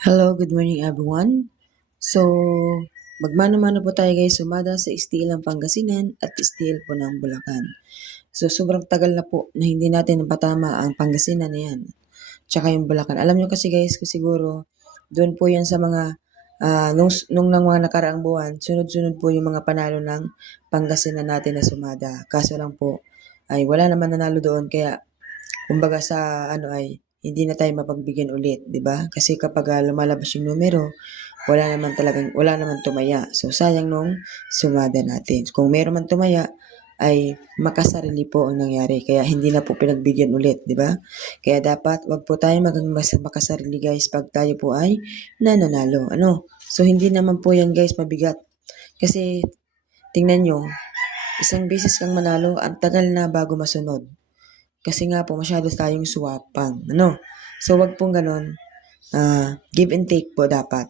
Hello, good morning everyone. So, magmano-mano po tayo guys sumada sa STL ng Pangasinan at STL po ng Bulacan. So, sobrang tagal na po na hindi natin napatama ang Pangasinan na yan. Tsaka yung Bulacan. Alam nyo kasi guys, siguro, doon po yan sa mga, nung mga nakaraang buwan, sunod-sunod po yung mga panalo ng Pangasinan natin na sumada. Kaso lang po, ay wala naman nanalo doon, kaya kumbaga sa ano ay hindi na tayo mapagbigyan ulit, 'di ba? Kasi kapag lumalabas yung numero, wala naman tumaya. So sayang nung sumada natin. Kung meron man tumaya ay makasarili po ang nangyari. Kaya hindi na po pinagbigyan ulit, 'di ba? Kaya dapat wag po tayo makasarili guys pag tayo po ay nananalo. Ano? So hindi naman po yan guys mabigat. Kasi tingnan nyo, isang beses kang manalo, ang tagal na bago masunod. Kasi nga po, masyado tayong suwapang. Ano? So, wag pong ganon. Give and take po dapat.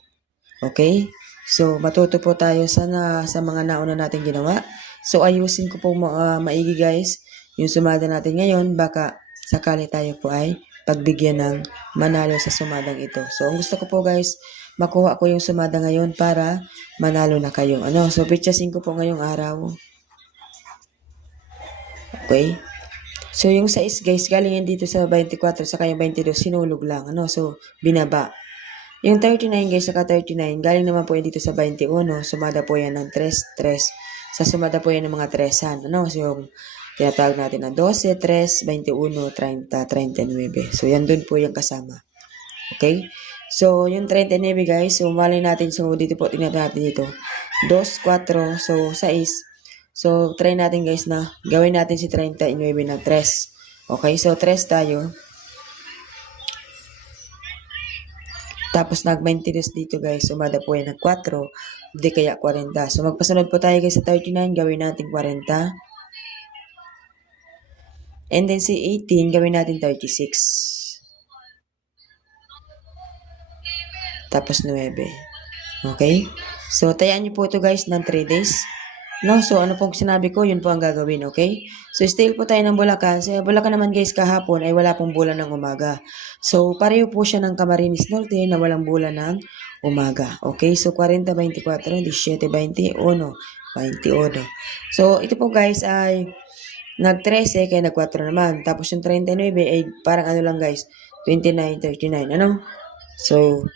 Okay? So, matuto po tayo sana sa mga nauna natin ginawa. So, ayusin ko po maigi guys yung sumada natin ngayon. Baka sakali tayo po ay pagbigyan ng manalo sa sumadang ito. So, ang gusto ko po guys, makuha ko yung sumada ngayon para manalo na kayong ano. So, pitchasin ko po ngayong araw. Okay? So, yung 6 guys, galing yan dito sa 24, saka yung 22, sinulog lang. Ano? So, binaba. Yung 39 guys, saka 39, galing naman po yan dito sa 21. Sumada po yan ng 3, 3. Sa sumada po yan ng mga 3-an. Ano? So, yung tinatawag natin na 12, 3, 21, 30, 39. So, yan dun po yung kasama. Okay? So, yung 39 guys, so, malay natin. So, dito po, tinatawag natin dito. 2, 4, so, 6. So, try natin guys na gawin natin si 39 ng 3. Okay, so 3 tayo. Tapos nag-22 dito guys, sumada po yan ng 4, hindi kaya 40. So, magpasunod po tayo guys sa 39, gawin natin 40. And then si 18, gawin natin 36. Tapos 9. Okay? So, tayaan nyo po ito guys ng 3 days. No, so ano pong sinabi ko, yun po ang gagawin, okay? So still po tayo ng Bulacan. Sa Bulacan naman guys, kahapon ay wala pong bulan ng umaga. So pareho po siya ng Camarines Norte na walang bulan ng umaga. Okay, so 40, 24, 17, 21, 21. So ito po guys ay nag-13 kaya nag-4 naman. Tapos yung 39 ay parang ano lang guys, 29, 39, ano? So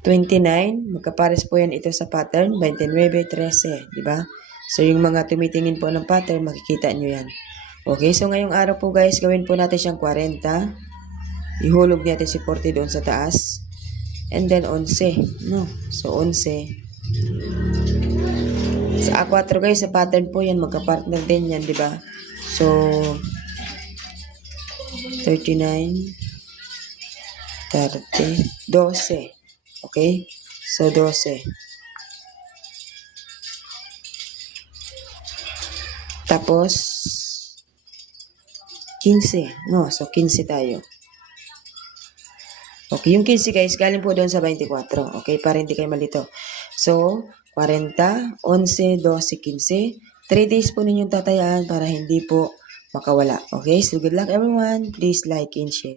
29, magkapares po yan ito sa pattern, 29, 13, di ba? So, yung mga tumitingin po ng pattern, makikita nyo yan. Okay, so ngayong araw po guys, gawin po natin siyang 40. Ihulog natin si 40 doon sa taas. And then 11, no? So, 11. Sa A4 guys, sa pattern po yan, magkapartner din yan, di ba? So, 39, 30, 12. Okay? So, 12. Tapos, 15. No, so 15 tayo. Okay, yung 15 guys, galing po doon sa 24. Okay, para hindi kayo malito. So, 40, 11, 12, 15. 3 days po ninyong tatayaan para hindi po makawala. Okay, so good luck everyone. Please like and share.